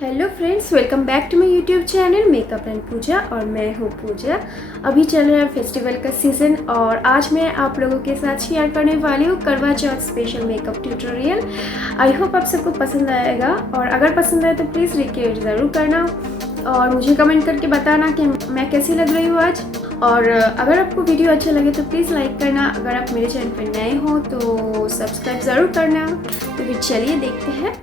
Hello friends, welcome back to my YouTube channel makeup and Pooja. और मैं हूँ पूजा। अभी चल रहा है फेस्टिवल का सीज़न और आज मैं आप लोगों के साथ शेयर करने वाली हूँ Karva Chauth special makeup tutorial. I hope आप सबको पसंद आएगा और अगर पसंद आए तो प्लीज़ रिक्वेस्ट ज़रूर करना और मुझे कमेंट करके बताना कि मैं कैसी लग रही हूँ आज। और अगर आपको वीडियो अच्छा लगे तो प्लीज़ लाइक करना। अगर आप मेरे चैनल पर नए हो तो सब्सक्राइब ज़रूर करना। तो फिर चलिए देखते हैं।